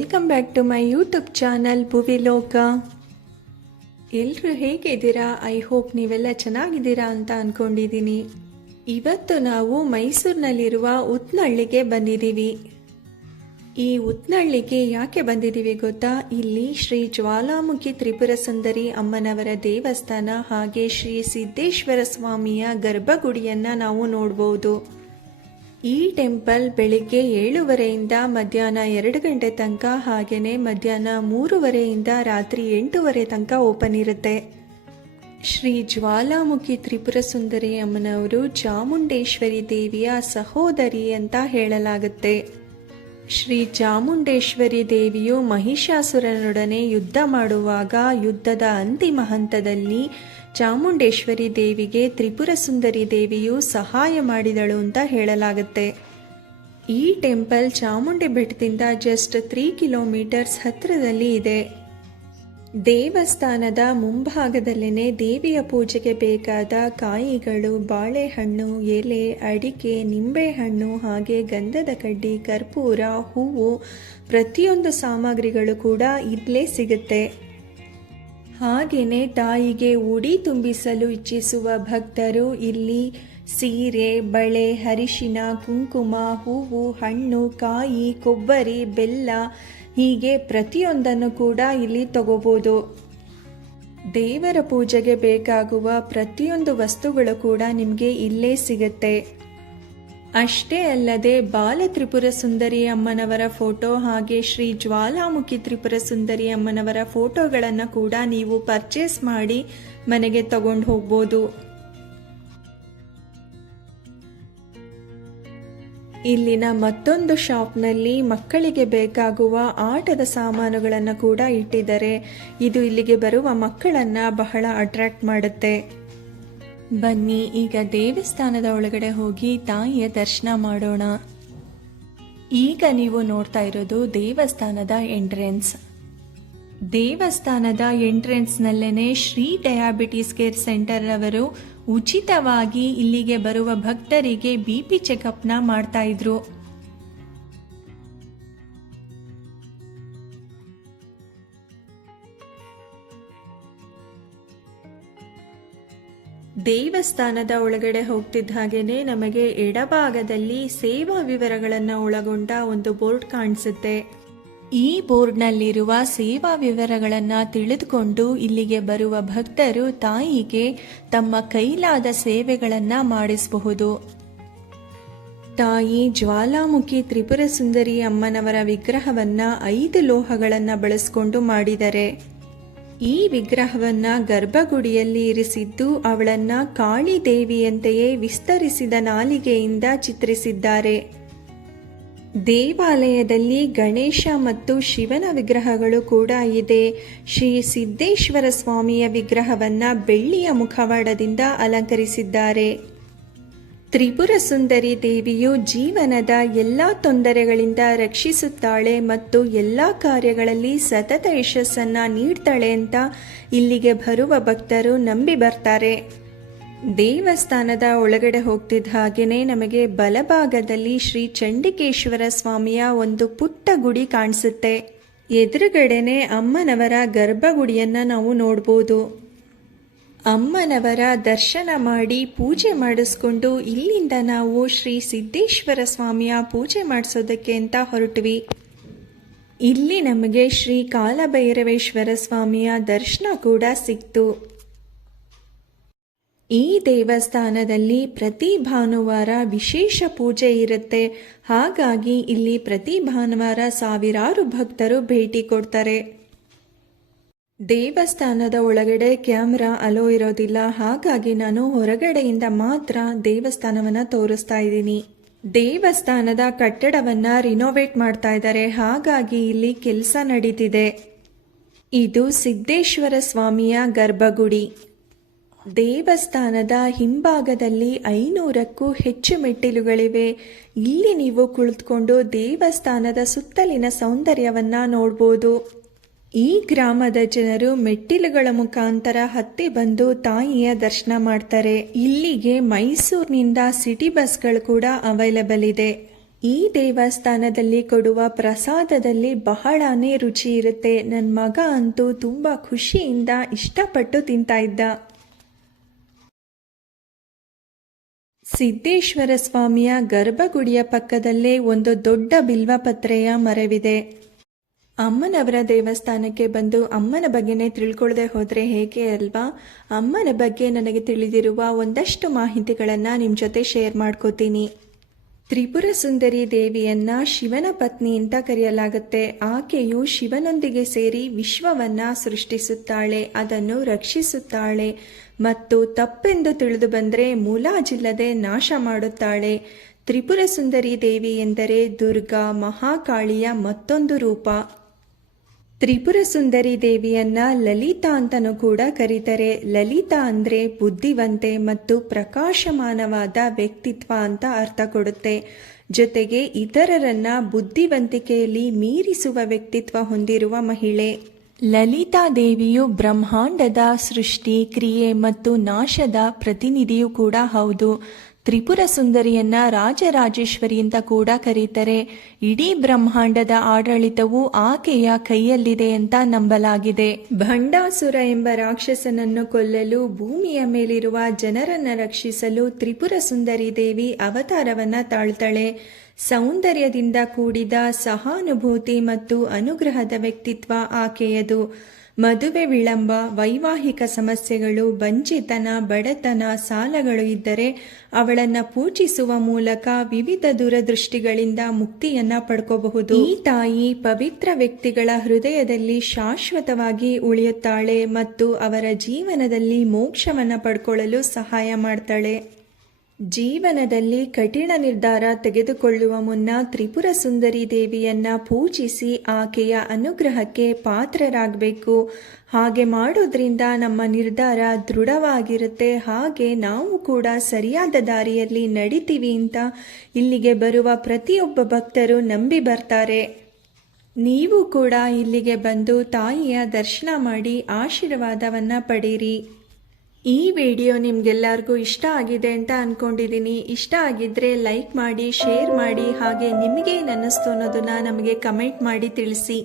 Welcome back to my YouTube channel Bhuvi Loka ಎಲ್ಲರೂ ಹೇಗಿದ್ದೀರಾ? I hope ನೀವೆಲ್ಲ ಚೆನ್ನಾಗಿದ್ದೀರಾ ಅಂತ ಅಂದ್ಕೊಂಡಿದ್ದೀನಿ ಇವತ್ತು ನಾವು ಮೈಸೂರಿನಲ್ಲಿರುವ ಉತ್ನಳ್ಳಿಗೆ ಬಂದಿದ್ದೀವಿ. ಈ ಉತ್ನಳ್ಳಿಗೆ ಯಾಕೆ ಬಂದಿದ್ದೀವಿ ಗೊತ್ತಾ? ಇಲ್ಲಿ ಶ್ರೀ ಜ್ವಾಲಾಮುಖಿ ತ್ರಿಪುರ ಸುಂದರಿ ಅಮ್ಮನವರ ದೇವಸ್ಥಾನ ಹಾಗೆ ಶ್ರೀ ಸಿದ್ದೇಶ್ವರ ಸ್ವಾಮಿಯ ಗರ್ಭಗುಡಿಯನ್ನ ನಾವು ನೋಡ್ಬೋದು. ಈ ಟೆಂಪಲ್ ಬೆಳಿಗ್ಗೆ ಏಳುವರೆಯಿಂದ ಮಧ್ಯಾಹ್ನ ಎರಡು ಗಂಟೆ ತನಕ ಹಾಗೆಯೇ ಮಧ್ಯಾಹ್ನ ಮೂರುವರೆಯಿಂದ ರಾತ್ರಿ ಎಂಟೂವರೆ ತನಕ ಓಪನ್ ಇರುತ್ತೆ. ಶ್ರೀ ಜ್ವಾಲಾಮುಖಿ ತ್ರಿಪುರ ಸುಂದರಿ ಅಮ್ಮನವರು ಚಾಮುಂಡೇಶ್ವರಿ ದೇವಿಯ ಸಹೋದರಿ ಅಂತ ಹೇಳಲಾಗುತ್ತೆ. ಶ್ರೀ ಚಾಮುಂಡೇಶ್ವರಿ ದೇವಿಯು ಮಹಿಷಾಸುರನೊಡನೆ ಯುದ್ಧ ಮಾಡುವಾಗ ಯುದ್ಧದ ಅಂತಿಮ ಹಂತದಲ್ಲಿ ಚಾಮುಂಡೇಶ್ವರಿ ದೇವಿಗೆ ತ್ರಿಪುರ ಸುಂದರಿ ದೇವಿಯು ಸಹಾಯ ಮಾಡಿದಳು ಅಂತ ಹೇಳಲಾಗುತ್ತೆ. ಈ ಟೆಂಪಲ್ ಚಾಮುಂಡಿ ಬೆಟ್ಟದಿಂದ ಜಸ್ಟ್ ತ್ರೀ ಕಿಲೋಮೀಟರ್ಸ್ ಹತ್ತಿರದಲ್ಲಿ ಇದೆ. ದೇವಸ್ಥಾನದ ಮುಂಭಾಗದಲ್ಲೇ ದೇವಿಯ ಪೂಜೆಗೆ ಬೇಕಾದ ಕಾಯಿಗಳು, ಬಾಳೆಹಣ್ಣು, ಎಲೆ, ಅಡಿಕೆ, ನಿಂಬೆಹಣ್ಣು ಹಾಗೆ ಗಂಧದ ಕಡ್ಡಿ, ಕರ್ಪೂರ, ಹೂವು ಪ್ರತಿಯೊಂದು ಸಾಮಗ್ರಿಗಳು ಕೂಡ ಇಲ್ಲೇ ಸಿಗುತ್ತೆ. ಹಾಗೆಯೇ ತಾಯಿಗೆ ಉಡಿ ತುಂಬಿಸಲು ಇಚ್ಛಿಸುವ ಭಕ್ತರು ಇಲ್ಲಿ ಸೀರೆ, ಬಳೆ ಹರಿಶಿನ ಕುಂಕುಮ, ಹೂವು, ಹಣ್ಣು, ಕಾಯಿ, ಕೊಬ್ಬರಿ, ಬೆಲ್ಲ ಹೀಗೆ ಪ್ರತಿಯೊಂದನ್ನು ಕೂಡ ಇಲ್ಲಿ ತಗೋಬೋದು. ದೇವರ ಪೂಜೆಗೆ ಬೇಕಾಗುವ ಪ್ರತಿಯೊಂದು ವಸ್ತುಗಳು ಕೂಡ ನಿಮಗೆ ಇಲ್ಲೇ ಸಿಗುತ್ತೆ. ಅಷ್ಟೇ ಅಲ್ಲದೆ ಬಾಲ ತ್ರಿಪುರ ಸುಂದರಿ ಅಮ್ಮನವರ ಫೋಟೋ ಹಾಗೆ ಶ್ರೀ ಜ್ವಾಲಾಮುಖಿ ತ್ರಿಪುರ ಸುಂದರಿ ಅಮ್ಮನವರ ಫೋಟೋಗಳನ್ನು ಕೂಡ ನೀವು ಪರ್ಚೇಸ್ ಮಾಡಿ ಮನೆಗೆ ತಗೊಂಡು ಹೋಗ್ಬೋದು. ಇಲ್ಲಿನ ಮತ್ತೊಂದು ಶಾಪ್ನಲ್ಲಿ ಮಕ್ಕಳಿಗೆ ಬೇಕಾಗುವ ಆಟದ ಸಾಮಾನುಗಳನ್ನು ಕೂಡ ಇಟ್ಟಿದ್ದಾರೆ. ಇದು ಇಲ್ಲಿಗೆ ಬರುವ ಮಕ್ಕಳನ್ನು ಬಹಳ ಅಟ್ರಾಕ್ಟ್ ಮಾಡುತ್ತೆ. ಬನ್ನಿ, ಈಗ ದೇವಸ್ಥಾನದ ಒಳಗಡೆ ಹೋಗಿ ತಾಯಿಯ ದರ್ಶನ ಮಾಡೋಣ. ಈಗ ನೀವು ನೋಡ್ತಾ ಇರೋದು ದೇವಸ್ಥಾನದ ಎಂಟ್ರೆನ್ಸ್. ದೇವಸ್ಥಾನದ ಎಂಟ್ರೆನ್ಸ್ನಲ್ಲೇನೆ ಶ್ರೀ ಡಯಾಬಿಟಿಸ್ ಕೇರ್ ಸೆಂಟರ್ ಅವರು ಉಚಿತವಾಗಿ ಇಲ್ಲಿಗೆ ಬರುವ ಭಕ್ತರಿಗೆ ಬಿ ಪಿ ಚೆಕಪ್ನ ಮಾಡ್ತಾ ಇದ್ರು. ದೇವಸ್ಥಾನದ ಒಳಗಡೆ ಹೋಗ್ತಿದ್ದ ಹಾಗೇನೆ ನಮಗೆ ಎಡಭಾಗದಲ್ಲಿ ಸೇವಾ ವಿವರಗಳನ್ನು ಒಳಗೊಂಡ ಒಂದು ಬೋರ್ಡ್ ಕಾಣಿಸುತ್ತೆ. ಈ ಬೋರ್ಡ್ನಲ್ಲಿರುವ ಸೇವಾ ವಿವರಗಳನ್ನು ತಿಳಿದುಕೊಂಡು ಇಲ್ಲಿಗೆ ಬರುವ ಭಕ್ತರು ತಾಯಿಗೆ ತಮ್ಮ ಕೈಲಾದ ಸೇವೆಗಳನ್ನು ಮಾಡಿಸಬಹುದು. ತಾಯಿ ಜ್ವಾಲಾಮುಖಿ ತ್ರಿಪುರ ಸುಂದರಿ ಅಮ್ಮನವರ ವಿಗ್ರಹವನ್ನ ಐದು ಲೋಹಗಳನ್ನು ಬಳಸಿಕೊಂಡು ಮಾಡಿದರೆ. ಈ ವಿಗ್ರಹವನ್ನ ಗರ್ಭಗುಡಿಯಲ್ಲಿ ಇರಿಸಿದ್ದು ಅವಳನ್ನ ಕಾಳಿ ದೇವಿಯಂತೆಯೇ ವಿಸ್ತರಿಸಿದ ನಾಲಿಗೆಯಿಂದ ಚಿತ್ರಿಸಿದ್ದಾರೆ. ದೇವಾಲಯದಲ್ಲಿ ಗಣೇಶ ಮತ್ತು ಶಿವನ ವಿಗ್ರಹಗಳು ಕೂಡ ಇದೆ. ಶ್ರೀ ಸಿದ್ದೇಶ್ವರ ಸ್ವಾಮಿಯ ವಿಗ್ರಹವನ್ನ ಬೆಳ್ಳಿಯ ಮುಖವಾಡದಿಂದ ಅಲಂಕರಿಸಿದ್ದಾರೆ. ತ್ರಿಪುರ ಸುಂದರಿ ದೇವಿಯು ಜೀವನದ ಎಲ್ಲ ತೊಂದರೆಗಳಿಂದ ರಕ್ಷಿಸುತ್ತಾಳೆ ಮತ್ತು ಎಲ್ಲ ಕಾರ್ಯಗಳಲ್ಲಿ ಸತತ ಯಶಸ್ಸನ್ನು ನೀಡ್ತಾಳೆ ಅಂತ ಇಲ್ಲಿಗೆ ಬರುವ ಭಕ್ತರು ನಂಬಿ ಬರ್ತಾರೆ. ದೇವಸ್ಥಾನದ ಒಳಗಡೆ ಹೋಗ್ತಿದ್ದ ಹಾಗೆಯೇ ನಮಗೆ ಬಲಭಾಗದಲ್ಲಿ ಶ್ರೀ ಚಂಡಿಕೇಶ್ವರ ಸ್ವಾಮಿಯ ಒಂದು ಪುಟ್ಟ ಗುಡಿ ಕಾಣಿಸುತ್ತೆ. ಎದುರುಗಡೆನೆ ಅಮ್ಮನವರ ಗರ್ಭಗುಡಿಯನ್ನ ನಾವು ನೋಡ್ಬೋದು. ಅಮ್ಮನವರ ದರ್ಶನ ಮಾಡಿ ಪೂಜೆ ಮಾಡಿಸ್ಕೊಂಡು ಇಲ್ಲಿಂದ ನಾವು ಶ್ರೀ ಸಿದ್ದೇಶ್ವರ ಸ್ವಾಮಿಯ ಪೂಜೆ ಮಾಡಿಸೋದಕ್ಕೆ ಅಂತ ಹೊರಟ್ವಿ. ಇಲ್ಲಿ ನಮಗೆ ಶ್ರೀ ಕಾಲಭೈರವೇಶ್ವರ ಸ್ವಾಮಿಯ ದರ್ಶನ ಕೂಡ ಸಿಕ್ತು. ಈ ದೇವಸ್ಥಾನದಲ್ಲಿ ಪ್ರತಿ ಭಾನುವಾರ ವಿಶೇಷ ಪೂಜೆ ಇರುತ್ತೆ. ಹಾಗಾಗಿ ಇಲ್ಲಿ ಪ್ರತಿ ಭಾನುವಾರ ಸಾವಿರಾರು ಭಕ್ತರು ಭೇಟಿ ಕೊಡ್ತಾರೆ. ದೇವಸ್ಥಾನದ ಒಳಗಡೆ ಕ್ಯಾಮ್ರಾ ಅಲೋ ಇರೋದಿಲ್ಲ. ಹಾಗಾಗಿ ನಾನು ಹೊರಗಡೆಯಿಂದ ಮಾತ್ರ ದೇವಸ್ಥಾನವನ್ನ ತೋರಿಸ್ತಾ ಇದ್ದೀನಿ. ದೇವಸ್ಥಾನದ ಕಟ್ಟಡವನ್ನ ರಿನೋವೇಟ್ ಮಾಡ್ತಾ ಇದ್ದಾರೆ. ಹಾಗಾಗಿ ಇಲ್ಲಿ ಕೆಲಸ ನಡೀತಿದೆ. ಇದು ಸಿದ್ದೇಶ್ವರ ಸ್ವಾಮಿಯ ಗರ್ಭಗುಡಿ. ದೇವಸ್ಥಾನದ ಹಿಂಭಾಗದಲ್ಲಿ ಐನೂರಕ್ಕೂ ಹೆಚ್ಚು ಮೆಟ್ಟಿಲುಗಳಿವೆ. ಇಲ್ಲಿ ನೀವು ಕುಳಿತುಕೊಂಡು ದೇವಸ್ಥಾನದ ಸುತ್ತಲಿನ ಸೌಂದರ್ಯವನ್ನ ನೋಡ್ಬೋದು. ಈ ಗ್ರಾಮದ ಜನರು ಮೆಟ್ಟಿಲುಗಳ ಮುಖಾಂತರ ಹತ್ತಿ ಬಂದು ತಾಯಿಯ ದರ್ಶನ ಮಾಡ್ತಾರೆ. ಇಲ್ಲಿಗೆ ಮೈಸೂರಿನಿಂದ ಸಿಟಿ ಬಸ್ಗಳು ಕೂಡ ಅವೈಲಬಲ್ ಇದೆ. ಈ ದೇವಸ್ಥಾನದಲ್ಲಿ ಕೊಡುವ ಪ್ರಸಾದದಲ್ಲಿ ಬಹಳನೇ ರುಚಿ ಇರುತ್ತೆ. ನನ್ನ ಮಗ ಅಂತೂ ತುಂಬ ಖುಷಿಯಿಂದ ಇಷ್ಟಪಟ್ಟು ತಿಂತಾ ಇದ್ದ. ಸಿದ್ದೇಶ್ವರ ಸ್ವಾಮಿಯ ಗರ್ಭಗುಡಿಯ ಪಕ್ಕದಲ್ಲೇ ಒಂದು ದೊಡ್ಡ ಬಿಲ್ವಪತ್ರೆಯ ಮರವಿದೆ. ಅಮ್ಮನವರ ದೇವಸ್ಥಾನಕ್ಕೆ ಬಂದು ಅಮ್ಮನ ಬಗ್ಗೆನೇ ತಿಳ್ಕೊಳ್ಳದೆ ಹೋದರೆ ಹೇಗೆ ಅಲ್ವಾ? ಅಮ್ಮನ ಬಗ್ಗೆ ನನಗೆ ತಿಳಿದಿರುವ ಒಂದಷ್ಟು ಮಾಹಿತಿಗಳನ್ನು ನಿಮ್ಮ ಜೊತೆ ಶೇರ್ ಮಾಡ್ಕೋತೀನಿ. ತ್ರಿಪುರ ಸುಂದರಿ ದೇವಿಯನ್ನ ಶಿವನ ಪತ್ನಿ ಅಂತ ಕರೆಯಲಾಗುತ್ತೆ. ಆಕೆಯು ಶಿವನೊಂದಿಗೆ ಸೇರಿ ವಿಶ್ವವನ್ನ ಸೃಷ್ಟಿಸುತ್ತಾಳೆ, ಅದನ್ನು ರಕ್ಷಿಸುತ್ತಾಳೆ ಮತ್ತು ತಪ್ಪೆಂದು ತಿಳಿದು ಬಂದರೆ ಮೂಲಾಜಿಲ್ಲದೆ ನಾಶ ಮಾಡುತ್ತಾಳೆ. ತ್ರಿಪುರ ಸುಂದರಿ ದೇವಿ ಎಂದರೆ ದುರ್ಗಾ ಮಹಾಕಾಳಿಯ ಮತ್ತೊಂದು ರೂಪ. ತ್ರಿಪುರ ಸುಂದರಿ ದೇವಿಯನ್ನ ಲಲಿತಾ ಅಂತನೂ ಕೂಡ ಕರೀತಾರೆ. ಲಲಿತಾ ಅಂದ್ರೆ ಬುದ್ಧಿವಂತೆ ಮತ್ತು ಪ್ರಕಾಶಮಾನವಾದ ವ್ಯಕ್ತಿತ್ವ ಅಂತ ಅರ್ಥ ಕೊಡುತ್ತೆ. ಜೊತೆಗೆ ಇತರರನ್ನ ಬುದ್ಧಿವಂತಿಕೆಯಲ್ಲಿ ಮೀರಿಸುವ ವ್ಯಕ್ತಿತ್ವ ಹೊಂದಿರುವ ಮಹಿಳೆ. ಲಲಿತಾ ದೇವಿಯು ಬ್ರಹ್ಮಾಂಡದ ಸೃಷ್ಟಿ, ಕ್ರಿಯೆ ಮತ್ತು ನಾಶದ ಪ್ರತಿನಿಧಿಯೂ ಕೂಡ ಹೌದು. ತ್ರಿಪುರ ಸುಂದರಿಯನ್ನ ರಾಜರಾಜೇಶ್ವರಿಯಿಂದ ಕೂಡ ಕರೀತಾರೆ. ಇಡೀ ಬ್ರಹ್ಮಾಂಡದ ಆಡಳಿತವು ಆಕೆಯ ಕೈಯಲ್ಲಿದೆ ಅಂತ ನಂಬಲಾಗಿದೆ. ಭಂಡಾಸುರ ಎಂಬ ರಾಕ್ಷಸನನ್ನು ಕೊಲ್ಲಲು, ಭೂಮಿಯ ಮೇಲಿರುವ ಜನರನ್ನ ರಕ್ಷಿಸಲು ತ್ರಿಪುರ ಸುಂದರಿ ದೇವಿ ಅವತಾರವನ್ನ ತಾಳ್ತಾಳೆ. ಸೌಂದರ್ಯದಿಂದ ಕೂಡಿದ ಸಹಾನುಭೂತಿ ಮತ್ತು ಅನುಗ್ರಹದ ವ್ಯಕ್ತಿತ್ವ ಆಕೆಯದು. ಮದುವೆ ವಿಳಂಬ, ವೈವಾಹಿಕ ಸಮಸ್ಯೆಗಳು, ಬಂಜಿತನ, ಬಡತನ, ಸಾಲಗಳು ಇದ್ದರೆ ಅವಳನ್ನ ಪೂಜಿಸುವ ಮೂಲಕ ವಿವಿಧ ದೂರದೃಷ್ಟಿಗಳಿಂದ ಮುಕ್ತಿಯನ್ನ ಪಡ್ಕೋಬಹುದು. ಈ ತಾಯಿ ಪವಿತ್ರ ವ್ಯಕ್ತಿಗಳ ಹೃದಯದಲ್ಲಿ ಶಾಶ್ವತವಾಗಿ ಉಳಿಯುತ್ತಾಳೆ ಮತ್ತು ಅವರ ಜೀವನದಲ್ಲಿ ಮೋಕ್ಷವನ್ನ ಪಡ್ಕೊಳ್ಳಲು ಸಹಾಯ ಮಾಡ್ತಾಳೆ. ಜೀವನದಲ್ಲಿ ಕಠಿಣ ನಿರ್ಧಾರ ತೆಗೆದುಕೊಳ್ಳುವ ಮುನ್ನ ತ್ರಿಪುರ ಸುಂದರಿ ದೇವಿಯನ್ನ ಪೂಜಿಸಿ ಆಕೆಯ ಅನುಗ್ರಹಕ್ಕೆ ಪಾತ್ರರಾಗಬೇಕು. ಹಾಗೆ ಮಾಡೋದ್ರಿಂದ ನಮ್ಮ ನಿರ್ಧಾರ ದೃಢವಾಗಿರುತ್ತೆ. ಹಾಗೆ ನಾವು ಕೂಡ ಸರಿಯಾದ ದಾರಿಯಲ್ಲಿ ನಡಿತೀವಿ ಅಂತ ಇಲ್ಲಿಗೆ ಬರುವ ಪ್ರತಿಯೊಬ್ಬ ಭಕ್ತರು ನಂಬಿ ಬರ್ತಾರೆ. ನೀವು ಕೂಡ ಇಲ್ಲಿಗೆ ಬಂದು ತಾಯಿಯ ದರ್ಶನ ಮಾಡಿ ಆಶೀರ್ವಾದವನ್ನ ಪಡೀರಿ. ಈ ವಿಡಿಯೋ ನಿಮ್ಗೆಲ್ಲರಿಗೂ ಇಷ್ಟ ಆಗಿದೆ ಅಂತ ಅನ್ಕೊಂಡಿದ್ದೀನಿ. ಇಷ್ಟ ಆಗಿದ್ರೆ ಲೈಕ್ ಮಾಡಿ, ಶೇರ್ ಮಾಡಿ, ಹಾಗೆ ನಿಮಗೆ ಅನ್ನಿಸ್ತು ಅನ್ನೋದನ್ನ ನಮಗೆ ಕಮೆಂಟ್ ಮಾಡಿ ತಿಳಿಸಿ.